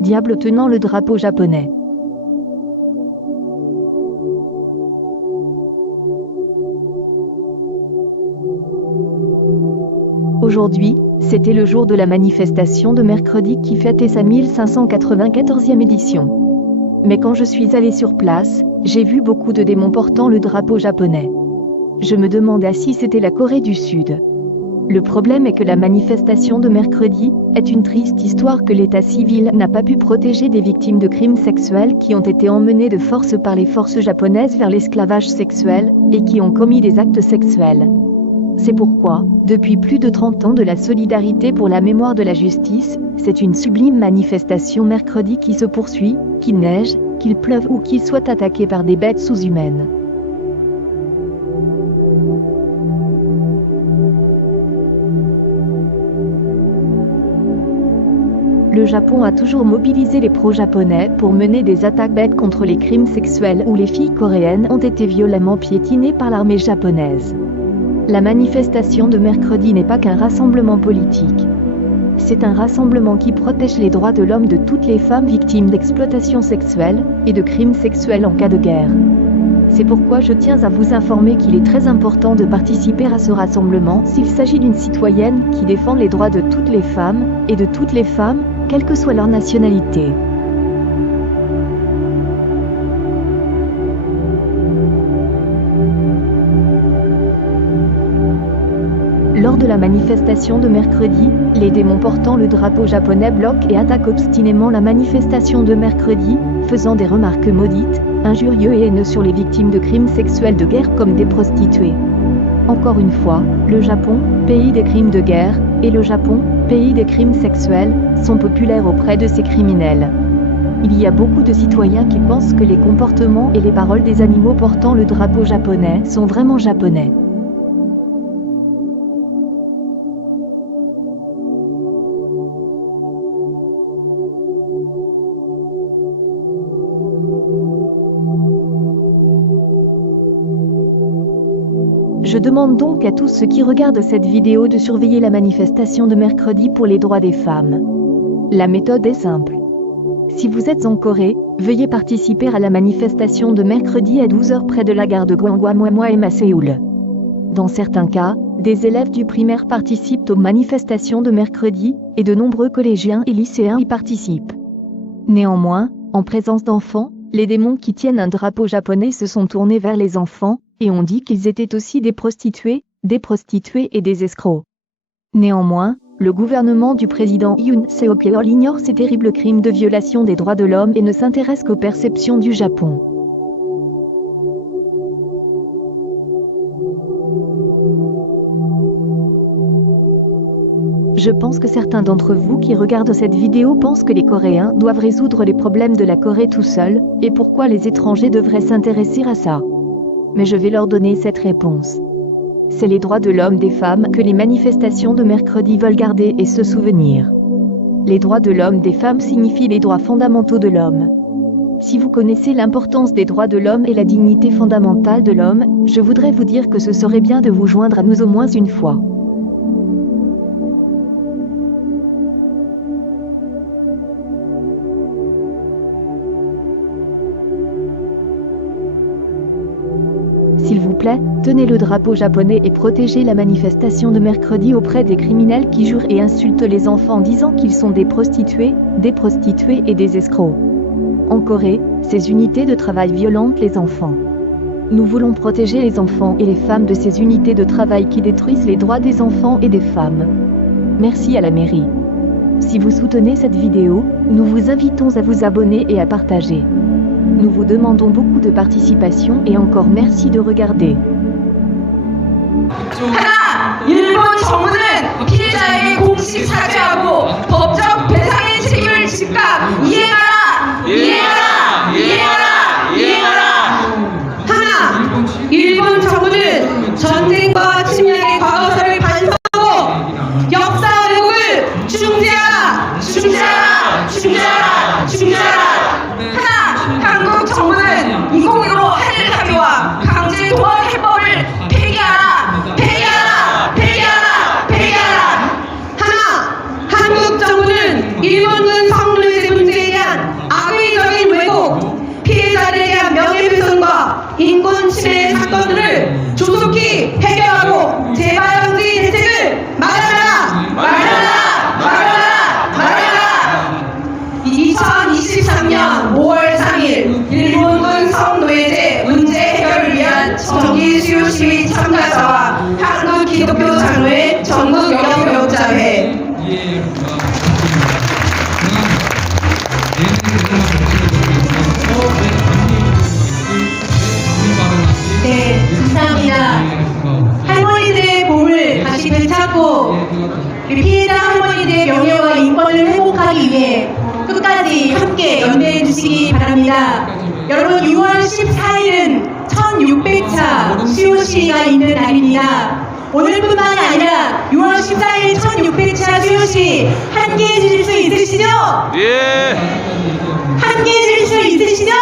diable tenant le drapeau japonais. Aujourd'hui, c'était le jour de la manifestation de mercredi qui fêtait sa 1594e édition. Mais quand je suis allé sur place, j'ai vu beaucoup de démons portant le drapeau japonais. Je me demandais si c'était la Corée du Sud. Le problème est que la manifestation de mercredi est une triste histoire que l'état civil n'a pas pu protéger des victimes de crimes sexuels qui ont été emmenées de force par les forces japonaises vers l'esclavage sexuel et qui ont commis des actes sexuels. C'est pourquoi, depuis plus de 30 ans de la solidarité pour la mémoire de la justice, c'est une sublime manifestation mercredi qui se poursuit, qu'il neige, qu'il pleuve ou qu'il soit attaqué par des bêtes sous-humaines. Le Japon a toujours mobilisé les pro-japonais pour mener des attaques bêtes contre les crimes sexuels où les filles coréennes ont été violemment piétinées par l'armée japonaise. La manifestation de mercredi n'est pas qu'un rassemblement politique. C'est un rassemblement qui protège les droits de l'homme de toutes les femmes victimes d'exploitation sexuelle et de crimes sexuels en cas de guerre. C'est pourquoi je tiens à vous informer qu'il est très important de participer à ce rassemblement s'il s'agit d'une citoyenne qui défend les droits de toutes les femmes, et de toutes les femmes, quelle que soit leur nationalité. Lors de la manifestation de mercredi, les démons portant le drapeau japonais bloquent et attaquent obstinément la manifestation de mercredi, faisant des remarques maudites, injurieuses et haineuses sur les victimes de crimes sexuels de guerre comme des prostituées. Encore une fois, le Japon, pays des crimes de guerre, et le Japon, pays des crimes sexuels, sont populaires auprès de ces criminels. Il y a beaucoup de citoyens qui pensent que les comportements et les paroles des animaux portant le drapeau japonais sont vraiment japonais. Je demande donc à tous ceux qui regardent cette vidéo de surveiller la manifestation de mercredi pour les droits des femmes. La méthode est simple. Si vous êtes en Corée, veuillez participer à la manifestation de mercredi à 12h près de la gare de Gwanghwamuamwa à Séoul. Dans certains cas, des élèves du primaire participent aux manifestations de mercredi, et de nombreux collégiens et lycéens y participent. Néanmoins, en présence d'enfants, les démons qui tiennent un drapeau japonais se sont tournés vers les enfants, et ont dit qu'ils étaient aussi des prostituées et des escrocs. Néanmoins, le gouvernement du président Yoon Seok-yeol ignore ces terribles crimes de violation des droits de l'homme et ne s'intéresse qu'aux perceptions du Japon. Je pense que certains d'entre vous qui regardent cette vidéo pensent que les Coréens doivent résoudre les problèmes de la Corée tout seuls, et pourquoi les étrangers devraient s'intéresser à ça. Mais je vais leur donner cette réponse. C'est les droits de l'homme des femmes que les manifestations de mercredi veulent garder et se souvenir. Les droits de l'homme des femmes signifient les droits fondamentaux de l'homme. Si vous connaissez l'importance des droits de l'homme et la dignité fondamentale de l'homme, je voudrais vous dire que ce serait bien de vous joindre à nous au moins une fois. S'il vous plaît, tenez le drapeau japonais et protégez la manifestation de mercredi auprès des criminels qui jurent et insultent les enfants en disant qu'ils sont des prostituées et des escrocs. En Corée, ces unités de travail violentent les enfants. Nous voulons protéger les enfants et les femmes de ces unités de travail qui détruisent les droits des enfants et des femmes. Merci à la mairie. Si vous soutenez cette vidéo, nous vous invitons à vous abonner et à partager. Nous vous demandons beaucoup de participation et encore merci de regarder. 하나, 일본 정부는 피해자에게 공식 사죄하고 법적 배상의 책임을 즉각 이행하라! 이행하라! 이행하라! 이행하라! 하나, 일본 정부는 전쟁과 침략의 과거사를 반성하고 역사 왜곡을 중지하라! 중지하라! 중지하라! 중지하라! 한국 정부는 2015 하늘 합의와 강제 동원 해법을 폐기하라! 폐기하라! 폐기하라! 폐기하라! 하나, 한국 정부는 일본군 성노예 문제에 인권 침해 사건들을 조속히 해결하고 재발방지 대책을 마련하라! 마련하라! 마련하라! 마련하라! 2023년 5월 3일 일본군 성노예제 문제 해결을 위한 정기 수요 시위 참가자와 한국 기독교 장로회 전국 영역교역자회. 네, 감사합니다. 할머니들의 몸을 다시 되찾고 우리 피해자 할머니들의 명예와 인권을 회복하기 위해 끝까지 함께 연대해 주시기 바랍니다. 여러분, 6월 14일은 1600차 수요 시위가 있는 날입니다. 오늘뿐만 아니라 6월 14일 1600차 수요 시위 함께 해주실 수 있으시죠? 예. 함께 해주실 수 있으시죠?